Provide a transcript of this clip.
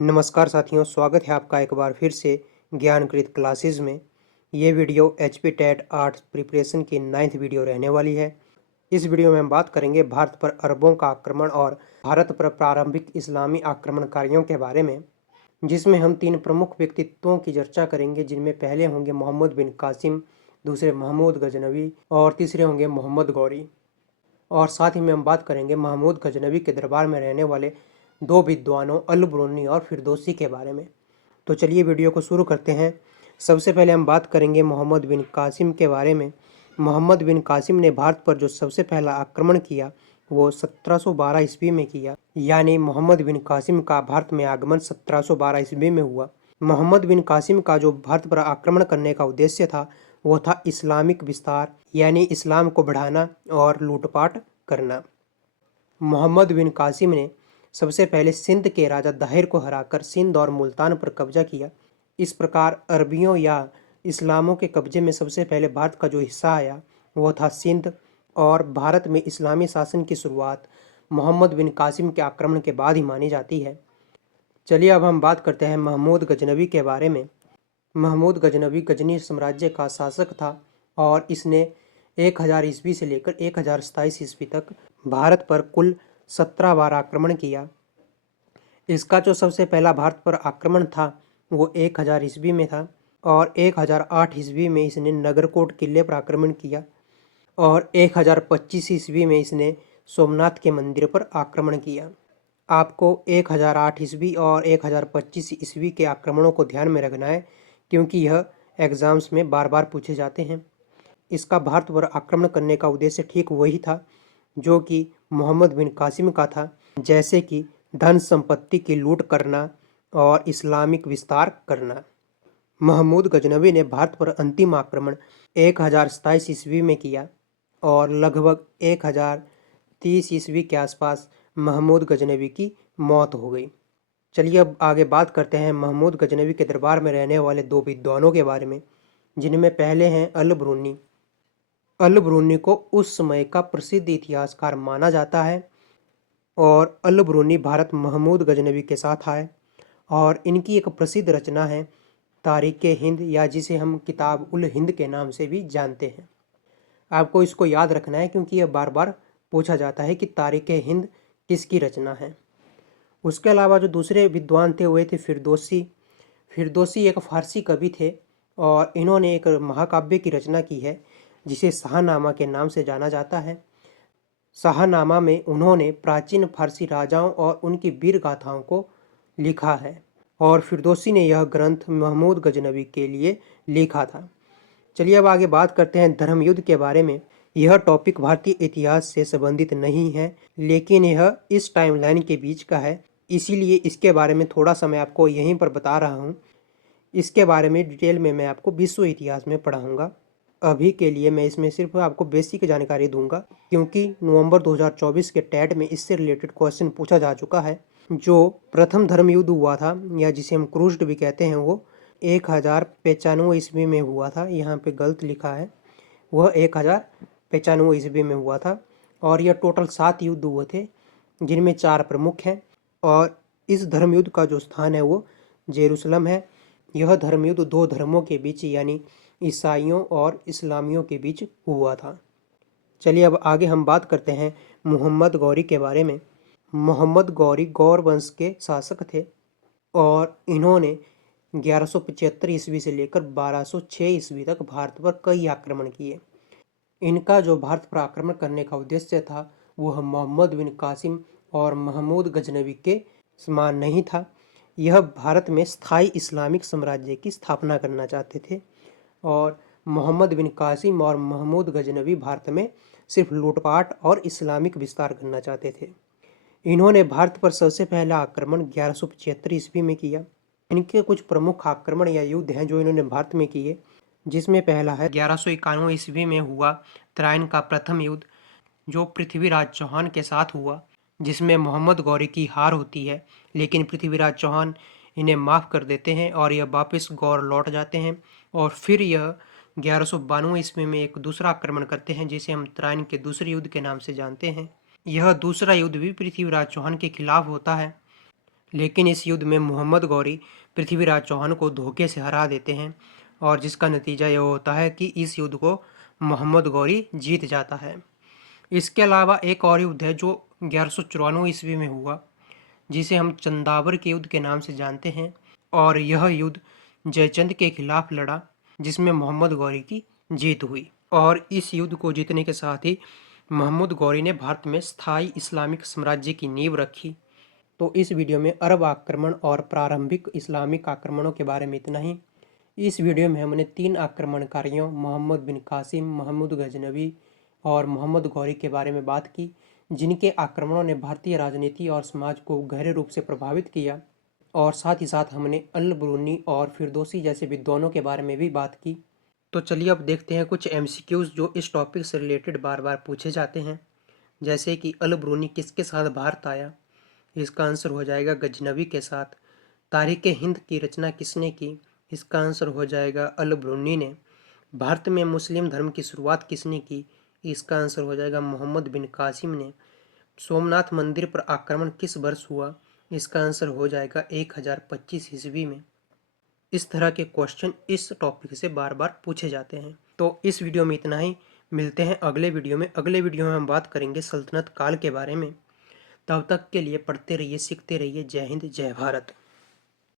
नमस्कार साथियों, स्वागत है आपका एक बार फिर से ज्ञानकृत क्लासेस में। ये video HP TET arts preparation की 9th वीडियो रहने वाली है। इस वीडियो में हम बात करेंगे भारत पर अरबों का आक्रमण और भारत पर प्रारंभिक इस्लामी आक्रमणकारियों के बारे में, जिसमें हम 3 प्रमुख व्यक्तित्वों की चर्चा करेंगे, जिनमें पहले होंगे मोहम्मद बिन कासिम, दूसरे महमूद गजनवी और तीसरे होंगे मोहम्मद गौरी। और साथ ही में हम बात करेंगे महमूद गजनवी के दरबार में रहने वाले 2 विद्वानों अल ब्रूनी और फिरदौसी के बारे में। तो चलिए वीडियो को शुरू करते हैं। सबसे पहले हम बात करेंगे मोहम्मद बिन कासिम के बारे में। मोहम्मद बिन कासिम ने भारत पर जो सबसे पहला आक्रमण किया वो 1712 ईस्वी में किया, यानी मोहम्मद बिन कासिम का भारत में आगमन 1712 ईस्वी में हुआ। मोहम्मद बिन कासिम का जो भारत पर आक्रमण करने का उद्देश्य था वो था इस्लामिक विस्तार, यानी इस्लाम को बढ़ाना और लूटपाट करना। मोहम्मद बिन कासिम ने सबसे पहले सिंध के राजा दाहिर को हराकर सिंध और मुल्तान पर कब्जा किया। इस प्रकार अरबियों या इस्लामों के कब्जे में सबसे पहले भारत का जो हिस्सा आया वो था सिंध, और भारत में इस्लामी शासन की शुरुआत मोहम्मद बिन कासिम के आक्रमण के बाद ही मानी जाती है। चलिए अब हम बात करते हैं महमूद गजनवी के बारे में। महमूद गजनवी गजनी साम्राज्य का शासक था और इसने 1000 ईस्वी से लेकर 1027 ईस्वी तक भारत पर कुल 17 बार आक्रमण किया। इसका जो सबसे पहला भारत पर आक्रमण था वो 1000 ईस्वी में था, और 1008 ईस्वी में इसने नगरकोट किले पर आक्रमण किया, और 1025 ईस्वी में इसने सोमनाथ के मंदिर पर आक्रमण किया। आपको 1008 ईस्वी और 1025 ईस्वी के आक्रमणों को ध्यान में रखना है, क्योंकि यह एग्ज़ाम्स में बार बार पूछे जाते हैं। इसका भारत पर आक्रमण करने का उद्देश्य ठीक वही था जो कि मोहम्मद बिन कासिम का था, जैसे कि धन संपत्ति की लूट करना और इस्लामिक विस्तार करना। महमूद गजनवी ने भारत पर अंतिम आक्रमण 1027 ईस्वी में किया, और लगभग 1030 ईस्वी के आसपास महमूद गजनवी की मौत हो गई। चलिए अब आगे बात करते हैं महमूद गजनवी के दरबार में रहने वाले 2 विद्वानों के बारे में, जिनमें पहले हैं अल ब्रूनी। अल ब्रूनी को उस समय का प्रसिद्ध इतिहासकार माना जाता है, और अल ब्रूनी भारत महमूद गजनवी के साथ आए, और इनकी एक प्रसिद्ध रचना है तारीख़ हिंद, या जिसे हम किताब उल हिंद के नाम से भी जानते हैं। आपको इसको याद रखना है क्योंकि यह बार बार पूछा जाता है कि तारीख़ हिंद किसकी रचना है। उसके अलावा जो दूसरे विद्वान थे वे थे फिरदौसी। फिरदौसी एक फ़ारसी कवि थे, और इन्होंने एक महाकाव्य की रचना की है जिसे शाहनामा के नाम से जाना जाता है। शाहनामा में उन्होंने प्राचीन फारसी राजाओं और उनकी वीर गाथाओं को लिखा है, और फिरदौसी ने यह ग्रंथ महमूद गजनवी के लिए लिखा था। चलिए अब आगे बात करते हैं धर्मयुद्ध के बारे में। यह टॉपिक भारतीय इतिहास से संबंधित नहीं है, लेकिन यह इस टाइमलाइन के बीच का है, इसीलिए इसके बारे में थोड़ा सा मैं आपको यहीं पर बता रहा हूँ। इसके बारे में डिटेल में मैं आपको विश्व इतिहास में पढ़ाऊँगा। अभी के लिए मैं इसमें सिर्फ आपको बेसिक जानकारी दूंगा, क्योंकि नवंबर 2024 के टेट में इससे रिलेटेड क्वेश्चन पूछा जा चुका है। जो प्रथम धर्म युद्ध हुआ था, या जिसे हम क्रूस्ड भी कहते हैं, वो 1095 ईस्वी में हुआ था। यहाँ पे गलत लिखा है, वह 1095 ईस्वी में हुआ था, और यह टोटल 7 युद्ध हुए थे, जिनमें 4 प्रमुख हैं। और इस धर्म युद्ध का जो स्थान है वो जेरूसलम है। यह धर्म युद्ध 2 धर्मों के बीच, यानी ईसाइयों और इस्लामियों के बीच हुआ था। चलिए अब आगे हम बात करते हैं मोहम्मद गौरी के बारे में। मोहम्मद गौरी गौर वंश के शासक थे, और इन्होंने 1175 ईस्वी से लेकर 1206 ईस्वी तक भारत पर कई आक्रमण किए। इनका जो भारत पर आक्रमण करने का उद्देश्य था वह मोहम्मद बिन कासिम और महमूद गजनवी के समान नहीं था। यह भारत में स्थायी इस्लामिक साम्राज्य की स्थापना करना चाहते थे, और मोहम्मद बिन कासिम और महमूद गजनवी भारत में सिर्फ लूटपाट और इस्लामिक विस्तार करना चाहते थे। इन्होंने भारत पर सबसे पहला आक्रमण 1175 ईस्वी में किया। इनके कुछ प्रमुख आक्रमण या युद्ध हैं जो इन्होंने भारत में किए, जिसमें पहला है 1191 ईस्वी में हुआ त्राइन का प्रथम युद्ध, जो पृथ्वीराज चौहान के साथ हुआ, जिसमें मोहम्मद गौरी की हार होती है, लेकिन पृथ्वीराज चौहान इन्हें माफ़ कर देते हैं और यह वापस गौर लौट जाते हैं। और फिर यह 1192 ईस्वी में एक दूसरा आक्रमण करते हैं, जिसे हम त्राइन के दूसरे युद्ध के नाम से जानते हैं। यह दूसरा युद्ध भी पृथ्वीराज चौहान के खिलाफ होता है। लेकिन इस युद्ध में मोहम्मद गौरी पृथ्वीराज चौहान को धोखे से हरा देते हैं और जिसका नतीजा यह होता है कि इस युद्ध को मोहम्मद गौरी जीत जाता है। इसके अलावा एक और युद्ध है जो 1194 ईस्वी में हुआ, जिसे हम चंदावर के युद्ध के नाम से जानते हैं, और यह युद्ध जयचंद के खिलाफ लड़ा जिसमें मोहम्मद गौरी की जीत हुई। और इस युद्ध को जीतने के साथ ही मोहम्मद गौरी ने भारत में स्थायी इस्लामिक साम्राज्य की नींव रखी। तो इस वीडियो में अरब आक्रमण और प्रारंभिक इस्लामिक आक्रमणों के बारे में इतना ही। इस वीडियो में हमने 3 आक्रमणकारियों मोहम्मद बिन कासिम, महमूद गजनवी और मोहम्मद गौरी के बारे में बात की, जिनके आक्रमणों ने भारतीय राजनीति और समाज को गहरे रूप से प्रभावित किया। और साथ ही साथ हमने अल ब्रूनी और फिरदौसी जैसे विद्वानों के बारे में भी बात की। तो चलिए अब देखते हैं कुछ MCQs जो इस टॉपिक से रिलेटेड बार बार पूछे जाते हैं। जैसे कि अल ब्रूनी किसके साथ भारत आया? इसका आंसर हो जाएगा गजनवी के साथ। तारीख़ हिंद की रचना किसने की? इसका आंसर हो जाएगा अल ब्रूनी ने। भारत में मुस्लिम धर्म की शुरुआत किसने की? इसका आंसर हो जाएगा मोहम्मद बिन कासिम ने। सोमनाथ मंदिर पर आक्रमण किस वर्ष हुआ? इसका आंसर हो जाएगा 1025 ईस्वी में। इस तरह के क्वेश्चन इस टॉपिक से बार बार पूछे जाते हैं। तो इस वीडियो में इतना ही। मिलते हैं अगले वीडियो में। अगले वीडियो में हम बात करेंगे सल्तनत काल के बारे में। तब तक के लिए पढ़ते रहिए, सीखते रहिए। जय हिंद, जय भारत।